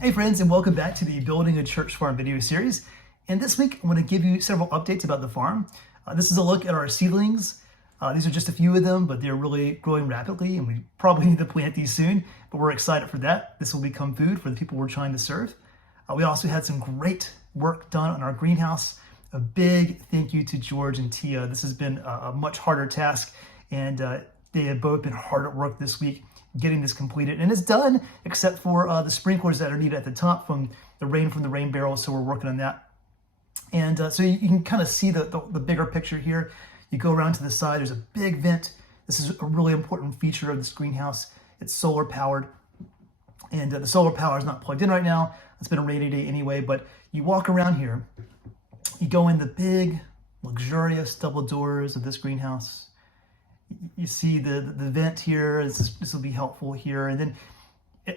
Hey friends, and welcome back to the Building a Church Farm video series. And this week, I want to give you several updates about the farm. This is a look at our seedlings. These are just a few of them, but they're really growing rapidly, and we probably need to plant these soon, but we're excited for that. This will become food for the people we're trying to serve. We also had some great work done on our greenhouse. A big thank you to George and Tia. This has been a much harder task, and they have both been hard at work this week getting this completed, and it's done except for the sprinklers that are needed at the top from the rain barrel, so we're working on that. And so you can kind of see the bigger picture here. You go around to the side, there's a big vent. This is a really important feature of this greenhouse. It's solar powered, and the solar power is not plugged in right now. It's been a rainy day anyway, but you walk around here, you go in the big luxurious double doors of this greenhouse. You see the vent here. This will be helpful here, and then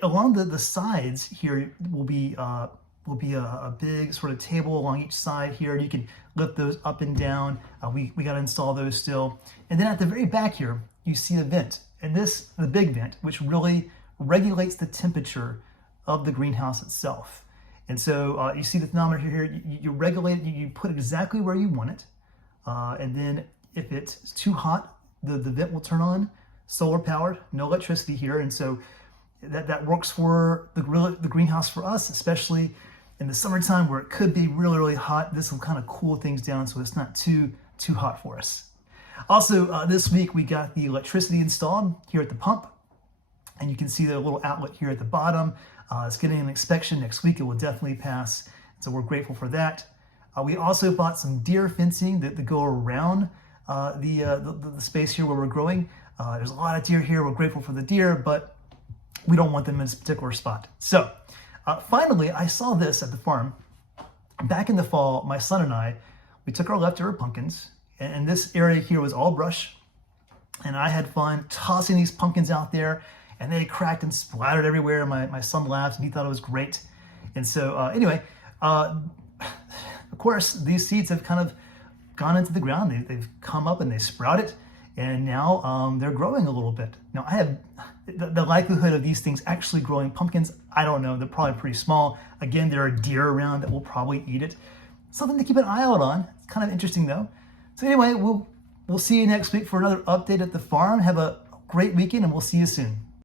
along the sides here will be a big sort of table along each side here. You can lift those up and down. We got to install those still, and then at the very back here you see a vent, and the big vent, which really regulates the temperature of the greenhouse itself. And so you see the thermometer here. You regulate it. You put it exactly where you want it, and then if it's too hot, the vent will turn on. Solar powered, no electricity here, and so that works for the greenhouse for us, especially in the summertime where it could be really hot. This will kind of cool things down so it's not too hot for us. Also, this week we got the electricity installed here at the pump, and you can see the little outlet here at the bottom. It's getting an inspection next week. It will definitely pass, so we're grateful for that. We also bought some deer fencing that go around the space here where we're growing. There's a lot of deer here. We're grateful for the deer, but we don't want them in this particular spot. So finally, I saw this at the farm. Back in the fall, my son and I, we took our leftover pumpkins, and this area here was all brush, and I had fun tossing these pumpkins out there, and they cracked and splattered everywhere. My son laughed, and he thought it was great. And so anyway, of course, these seeds have kind of gone into the ground. They've come up and they sprouted, and now they're growing a little bit. Now, I have the likelihood of these things actually growing pumpkins, I don't know. They're probably pretty small. Again, there are deer around that will probably eat it. Something to keep an eye out on. It's kind of interesting though. So anyway, we'll see you next week for another update at the farm. Have a great weekend, and we'll see you soon.